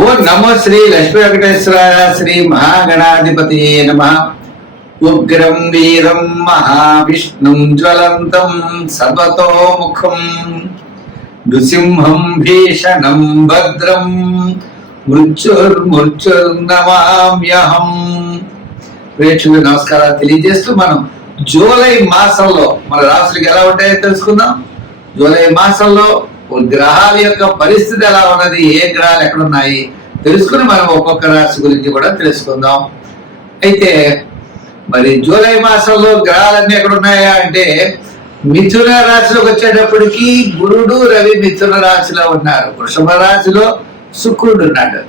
ఓ నమో శ్రీ లక్ష్మీ వెంకటేశ్వరాయ శ్రీ మహాగణాధిపతి నమ. ఉగ్రం వీరం మహావిష్ణుం జ్వలంతం సర్వతోముఖం నృసింహం భీషణం భద్రం మృత్యుర్నమామ్యహం. ప్రేక్షకులకు నమస్కారాలు తెలియజేస్తూ మనం జూలై మాసంలో మన రాశులకు ఎలా ఉంటాయో తెలుసుకుందాం. జూలై మాసంలో గ్రహాల యొక్క పరిస్థితి ఎలా ఉన్నది, ఏ గ్రహాలు ఎక్కడ ఉన్నాయి తెలుసుకుని మనం ఒక్కొక్క రాశి గురించి కూడా తెలుసుకుందాం. అయితే మరి జూలై మాసంలో గ్రహాలన్నీ ఎక్కడ ఉన్నాయా అంటే మిథున రాశిలోకి వచ్చేటప్పటికి గురుడు రవి మిథున రాశిలో ఉన్నారు. వృషభ రాశిలో శుక్రుడు ఉన్నాడు.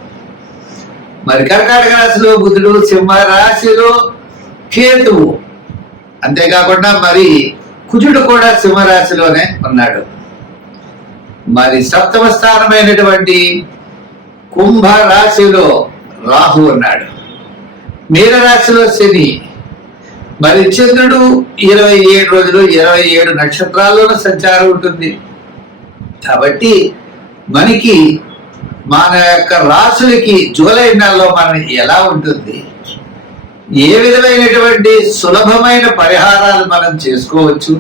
మరి కర్కాటక రాశిలో బుధుడు, సింహ రాశిలో కేతువు, అంతేకాకుండా మరి కుజుడు కూడా సింహరాశిలోనే ఉన్నాడు. మరి సప్తమ స్థానమైనటువంటి కుంభ రాశిలో రాహు ఉన్నాడు. మీన రాశిలో శని. మరి చంద్రుడు 27 రోజులు 27 నక్షత్రాల్లోనూ సంచారం ఉంటుంది. కాబట్టి మనకి మన యొక్క రాశులకి జూలై నెలలో మనం ఎలా ఉంటుంది, ఏ విధమైనటువంటి సులభమైన పరిహారాలు మనం చేసుకోవచ్చు,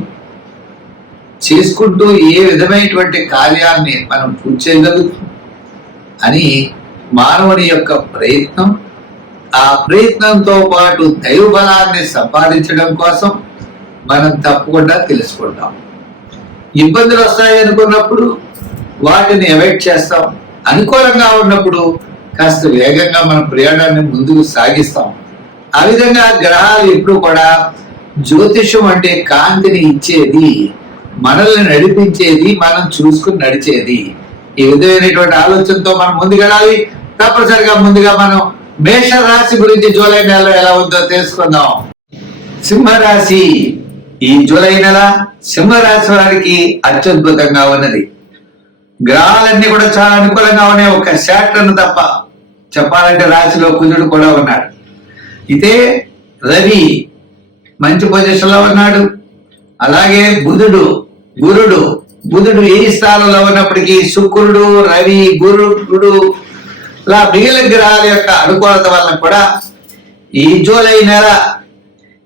చేసుకుంటూ ఏ విధమైనటువంటి కార్యాన్ని మనం పూర్తి చేయగలుగుతాం అని మానవుని యొక్క ప్రయత్నం, ఆ ప్రయత్నంతో పాటు దైవ బలాన్ని సంపాదించడం కోసం మనం తప్పకుండా తెలుసుకుంటాం. ఇబ్బందులు వస్తాయి అనుకున్నప్పుడు వాటిని అవాయిడ్ చేస్తాం. అనుకూలంగా ఉన్నప్పుడు కాస్త వేగంగా మన ప్రయాణాన్ని ముందుకు సాగిస్తాం. ఆ విధంగా గ్రహాలు ఎప్పుడు కూడా జ్యోతిషం అంటే కాంతిని ఇచ్చేది, మనల్ని నడిపించేది, మనం చూసుకుని నడిచేది. ఈ విధమైనటువంటి ఆలోచనతో మనం ముందుకెళ్ళాలి. తప్పనిసరిగా ముందుగా మనం మేష రాశి గురించి జూలై నెలలో ఎలా ఉందో తెలుసుకుందాం. సింహరాశి. ఈ జూలై నెల సింహరాశి వారికి అత్యద్భుతంగా ఉన్నది. గ్రహాలన్నీ కూడా చాలా అనుకూలంగా ఉన్నాయి. ఒక శాటర్న్ తప్ప చెప్పాలంటే రాశిలో కుజుడు కూడా ఉన్నాడు. ఇదే రవి మంచి పొజిషన్ లో ఉన్నాడు. అలాగే బుధుడు ఏ స్థానంలో ఉన్నప్పటికీ శుక్రుడు, రవి, గురుడు ఇలా మిగిలిన గ్రహాల యొక్క అనుకూలత వల్ల కూడా ఈ జూలై నెల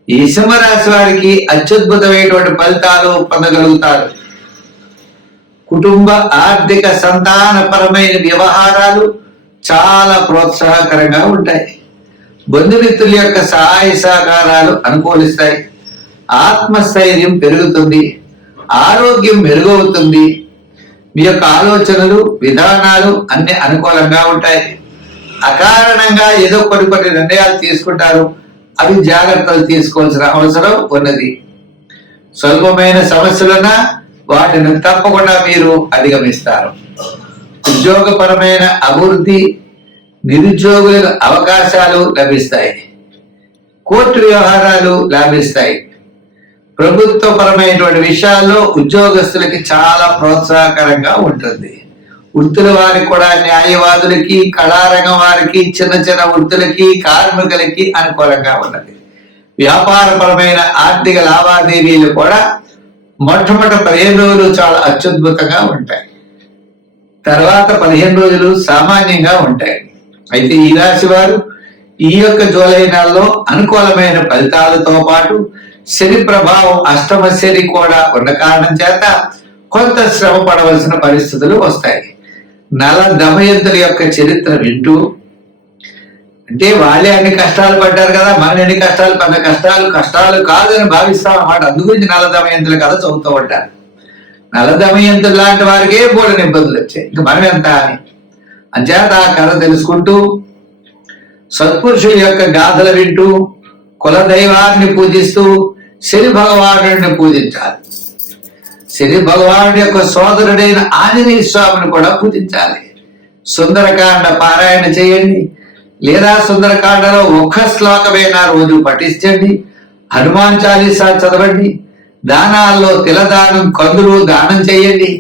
ఈ సింహరాశి వారికి అత్యద్భుతమైనటువంటి ఫలితాలు పొందగలుగుతారు. కుటుంబ ఆర్థిక సంతానపరమైన వ్యవహారాలు చాలా ప్రోత్సాహకరంగా ఉంటాయి. బంధుమిత్రుల యొక్క సహాయ సహకారాలు అనుకూలిస్తాయి. ఆత్మస్థైర్యం పెరుగుతుంది. ఆరోగ్యం మెరుగవుతుంది. మీ యొక్క ఆలోచనలు, విధానాలు అన్ని అనుకూలంగా ఉంటాయి. అకారణంగా ఏదో కొన్ని నిర్ణయాలు తీసుకుంటారు. అవి జాగ్రత్తలు తీసుకోవాల్సిన అవసరం ఉన్నది. స్వల్పమైన సమస్యలున్నా వాటిని తప్పకుండా మీరు అధిగమిస్తారు. ఉద్యోగపరమైన అభివృద్ధి, నిరుద్యోగులకు అవకాశాలు లభిస్తాయి. కోర్టు వ్యవహారాలు లాభిస్తాయి. ప్రభుత్వపరమైనటువంటి విషయాల్లో ఉద్యోగస్తులకి చాలా ప్రోత్సాహకరంగా ఉంటుంది. వృత్తుల వారికి కూడా, న్యాయవాదులకి, కళారంగం వారికి, చిన్న వృత్తులకి, కార్మికులకి అనుకూలంగా ఉన్నది. వ్యాపారపరమైన ఆర్థిక లావాదేవీలు కూడా మొట్టమొదటి 15 రోజులు చాలా అత్యద్భుతంగా ఉంటాయి. తర్వాత 15 రోజులు సామాన్యంగా ఉంటాయి. అయితే ఈ రాశి వారు ఈ యొక్క జూలై నెలలో అనుకూలమైన ఫలితాలతో పాటు శని ప్రభావం, అష్టమ శని కూడా ఉన్న కారణం చేత కొంత శ్రమ పడవలసిన పరిస్థితులు వస్తాయి. నల దమయంతుల యొక్క చరిత్ర వింటూ, అంటే వాళ్ళే అన్ని కష్టాలు పడ్డారు కదా, మనం ఎన్ని కష్టాలు పడ్డ, కష్టాలు కాదని భావిస్తాం అన్నమాట. అందుగురించి నల దమయంతుల కథ చదువుతూ ఉంటారు. నల దమయంతులు లాంటి వారికే బోడని ఇబ్బందులు వచ్చాయి, ఇంకా మనం ఎంత అని. అంచేత ఆ కథ తెలుసుకుంటూ, సత్పురుషుల యొక్క గాథలు వింటూ, కుల దైవాన్ని పూజిస్తూ శని భగవానుడిని పూజించాలి. శని భగవానుడి యొక్క సోదరుడైన ఆంజనేయ స్వామిని కూడా పూజించాలి. సుందరకాండ పారాయణ చేయండి, లేదా సుందరకాండలో ఒక్క శ్లోకమైనా రోజు పఠించండి. హనుమాన్ చాలీసా చదవండి. దానాల్లో తిలదానం, కందులు దానం చేయండి.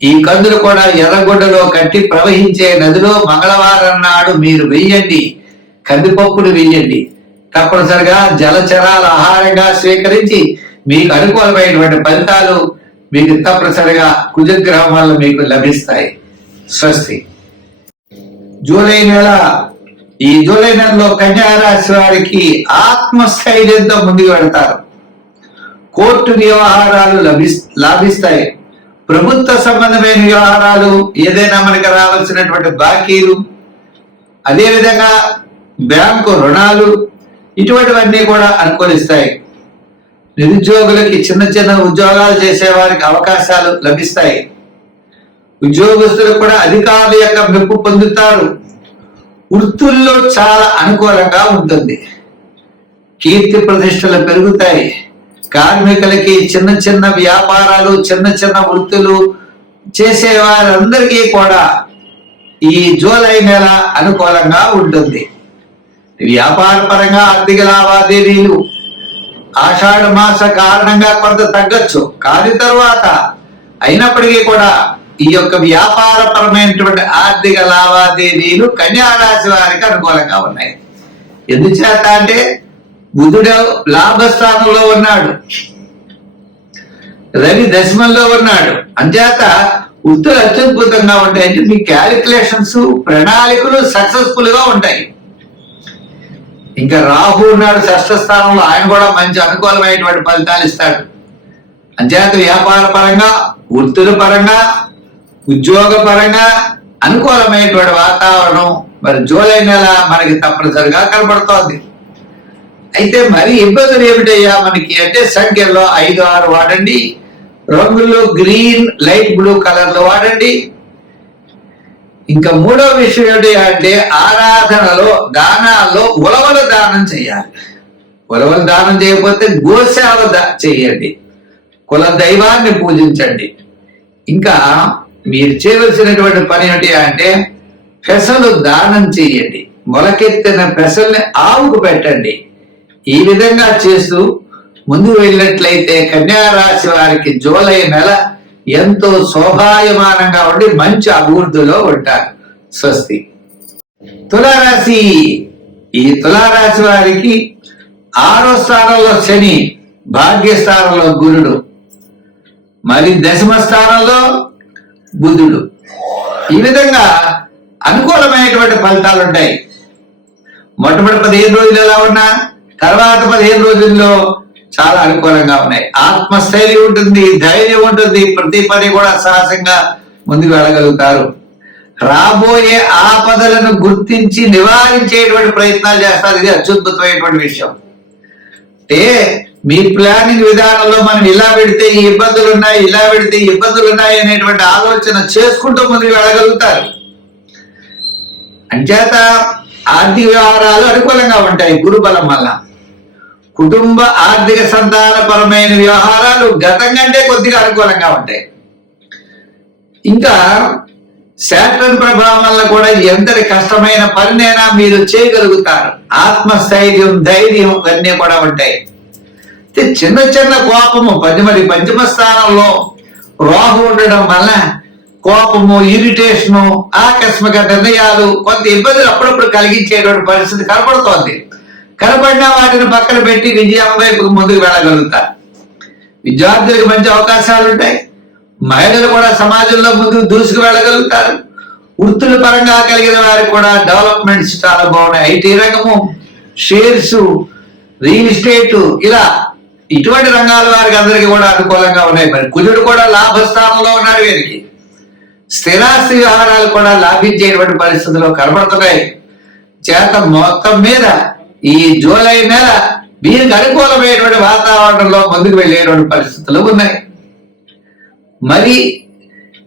ఈ కందులు కూడా ఎర్రగొడ్డలో కట్టి ప్రవహించే నదిలో మంగళవారం నాడు మీరు వెయ్యండి. కందిపప్పులు వెయ్యండి. తప్పనిసరిగా జలచరాల ఆహారంగా స్వీకరించి మీకు అనుకూలమైనటువంటి ఫలితాలు మీకు తప్పనిసరిగా కుజగ్రహం వల్ల మీకు లభిస్తాయి. స్వస్తి. జూలై నెల, ఈ జూలై నెలలో కన్యా రాశి వారికి ఆత్మస్థైర్యంతో ముందుకు వెళ్తారు. కోర్టు వ్యవహారాలు లాభిస్తాయి. ప్రభుత్వ సంబంధమైన వ్యవహారాలు, ఏదైనా మనకి రావాల్సినటువంటి బాకీలు, అదేవిధంగా బ్యాంకు రుణాలు, ఇటువంటివన్నీ కూడా అనుకూలిస్తాయి. నిరుద్యోగులకి చిన్న చిన్న ఉద్యోగాలు చేసే వారికి అవకాశాలు లభిస్తాయి. ఉద్యోగస్తులు కూడా అధికారుల యొక్క మెప్పు పొందుతారు. వృత్తుల్లో చాలా అనుకూలంగా ఉంటుంది. కీర్తి ప్రతిష్టలు పెరుగుతాయి. కార్మికులకి చిన్న చిన్న వ్యాపారాలు, చిన్న చిన్న వృత్తులు చేసే వారందరికీ కూడా ఈ జూలై నెల అనుకూలంగా ఉంటుంది. వ్యాపార పరంగా ఆర్థిక లావాదేవీలు ఆషాఢ మాస కారణంగా కొంత తగ్గచ్చు, కానీ తరువాత అయినప్పటికీ కూడా ఈ యొక్క వ్యాపార పరమైనటువంటి ఆర్థిక లావాదేవీలు కన్యా రాశి వారికి అనుకూలంగా ఉన్నాయి. ఎందుచేత అంటే బుధుడు లాభస్థానంలో ఉన్నాడు, రవి దశమంలో ఉన్నాడు. అంచేత వృత్తులు అత్యద్భుతంగా ఉంటాయి. అంటే మీ క్యాలిక్యులేషన్స్, ప్రణాళికలు సక్సెస్ఫుల్ గా ఉంటాయి. ఇంకా రాహు ఉన్నాడు షష్ఠ స్థానంలో, ఆయన కూడా మంచి అనుకూలమైనటువంటి ఫలితాలు ఇస్తాడు. అంచేత వ్యాపార పరంగా, వృత్తుల పరంగా, ఉద్యోగ పరంగా అనుకూలమైనటువంటి వాతావరణం మరి జూలై నెల మనకి తప్పనిసరిగా కనబడుతోంది. అయితే మరి ఇబ్బందులు ఏమిటయ్యా మనకి అంటే సంఖ్యలో 5, 6 వాడండి, రంగుల్లో గ్రీన్, లైట్ బ్లూ కలర్లో వాడండి. ఇంకా మూడో విషయం ఏమిటి అంటే ఆరాధనలో, దానాల్లో ఉలవల దానం చేయాలి. ఉలవల దానం చేయకపోతే గోసేవ చేయండి, కుల దైవాన్ని పూజించండి. ఇంకా మీరు చేయవలసినటువంటి పని ఏమిటి అంటే పెసలు దానం చేయండి, మొలకెత్తిన పెసల్ని ఆవుకు పెట్టండి. ఈ విధంగా చేస్తూ ముందు వెళ్ళినట్లయితే కన్యా రాశి వారికి జూలై నెల ఎంతో శోభాయమానంగా ఉండి మంచి అభివృద్ధిలో ఉంటారు. స్వస్తి. తులారాశి, ఈ తులారాశి వారికి 6వ స్థానంలో శని, భాగ్యస్థానంలో గురుడు, మరి దశమ స్థానంలో బుధుడు. ఈ విధంగా అనుకూలమైనటువంటి ఫలితాలు ఉంటాయి. మొట్టమొదటి 15 రోజులు ఎలా ఉన్నా తర్వాత 15 రోజుల్లో చాలా అనుకూలంగా ఉన్నాయి. ఆత్మస్థైర్యం ఉంటుంది, ధైర్యం ఉంటుంది, ప్రతి పని కూడా సాహసంగా ముందుకు వెళ్ళగలుగుతారు. రాబోయే ఆపదలను గుర్తించి నివారించేటువంటి ప్రయత్నాలు చేస్తారు. ఇది అత్యద్భుతమైనటువంటి విషయం. అంటే మీ ప్లానింగ్ విధానంలో మనం ఇలా పెడితే ఈ ఇబ్బందులు ఉన్నాయి, ఇలా పెడితే ఈ ఇబ్బందులు ఉన్నాయి అనేటువంటి ఆలోచన చేసుకుంటూ ముందుకు వెళ్ళగలుగుతారు. అంచేత ఆర్థిక వ్యవహారాలు అనుకూలంగా ఉంటాయి గురు బలం వల్ల. కుటుంబ ఆర్థిక సంతానపరమైన వ్యవహారాలు గతం కంటే కొద్దిగా అనుకూలంగా ఉంటాయి. ఇంకా శాటర్న్ ప్రభావం వల్ల కూడా ఎంతటి కష్టమైన పనినైనా మీరు చేయగలుగుతారు. ఆత్మస్థైర్యం, ధైర్యం అన్నీ కూడా ఉంటాయి. చిన్న చిన్న కోపము, మరి పంచమ స్థానంలో రాహు ఉండడం వల్ల కోపము, ఇరిటేషను, ఆకస్మిక నిర్ణయాలు, కొంత ఇబ్బందులు అప్పుడప్పుడు కలిగించేటువంటి పరిస్థితి కనపడుతోంది. కనపడినా వాటిని పక్కన పెట్టి విజయం వైపుకు ముందుకు వెళ్ళగలుగుతారు. విద్యార్థులకు మంచి అవకాశాలు ఉంటాయి. మహిళలు కూడా సమాజంలో ముందుకు దూసుకు వెళ్ళగలుగుతారు. వృత్తుల పరంగా కలిగిన వారికి కూడా డెవలప్మెంట్స్ చాలా బాగున్నాయి. ఐటీ రంగము, షేర్స్, రియల్ ఎస్టేట్, ఇలా ఇటువంటి రంగాల వారికి అందరికీ కూడా అనుకూలంగా ఉన్నాయి. మరి కుజుడు కూడా లాభస్థానంలో ఉన్నాడు. వీరికి స్థిరాస్తి వ్యవహారాలు కూడా లాభించేటువంటి పరిస్థితులు కనబడుతున్నాయి. చేత మొత్తం మీద ఈ జూలై నెల వీరికి అనుకూలమైనటువంటి వాతావరణంలో ముందుకు వెళ్ళేటువంటి పరిస్థితులు ఉన్నాయి. మరి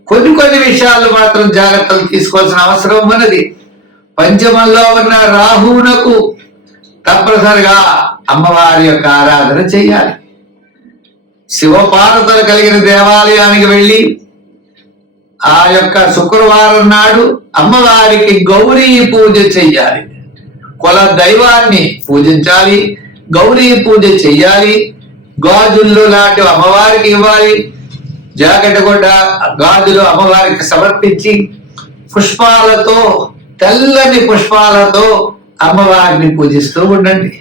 కొన్ని విషయాలు మాత్రం జాగ్రత్తలు తీసుకోవాల్సిన అవసరం ఉన్నది. పంచమంలో ఉన్న రాహువునకు తప్పనిసరిగా అమ్మవారి యొక్క ఆరాధన చేయాలి. శివపార్వతులు కలిగిన దేవాలయానికి వెళ్ళి ఆ యొక్క శుక్రవారం నాడు అమ్మవారికి గౌరీ పూజ చెయ్యాలి. కుల దైవాన్ని పూజించాలి, గౌరీ పూజ చెయ్యాలి. గాజుల్లో లాంటి అమ్మవారికి ఇవ్వాలి. జాకెట్ గాజులు అమ్మవారికి సమర్పించి పుష్పాలతో, తెల్లని పుష్పాలతో అమ్మవారిని పూజిస్తూ ఉండండి.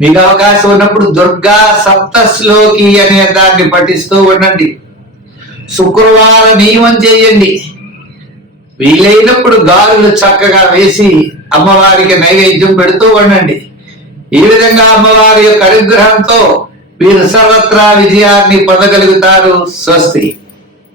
మీకు అవకాశం ఉన్నప్పుడు దుర్గా సప్తశ్లోకి అనే దాన్ని పఠిస్తూ ఉండండి. శుక్రవారం నియమం చేయండి. వీలైనప్పుడు గాలులు చక్కగా వేసి అమ్మవారికి నైవేద్యం పెడుతూ ఉండండి. ఈ విధంగా అమ్మవారి యొక్క అనుగ్రహంతో మీరు సర్వత్రా విజయాన్ని పొందగలుగుతారు. స్వస్తి.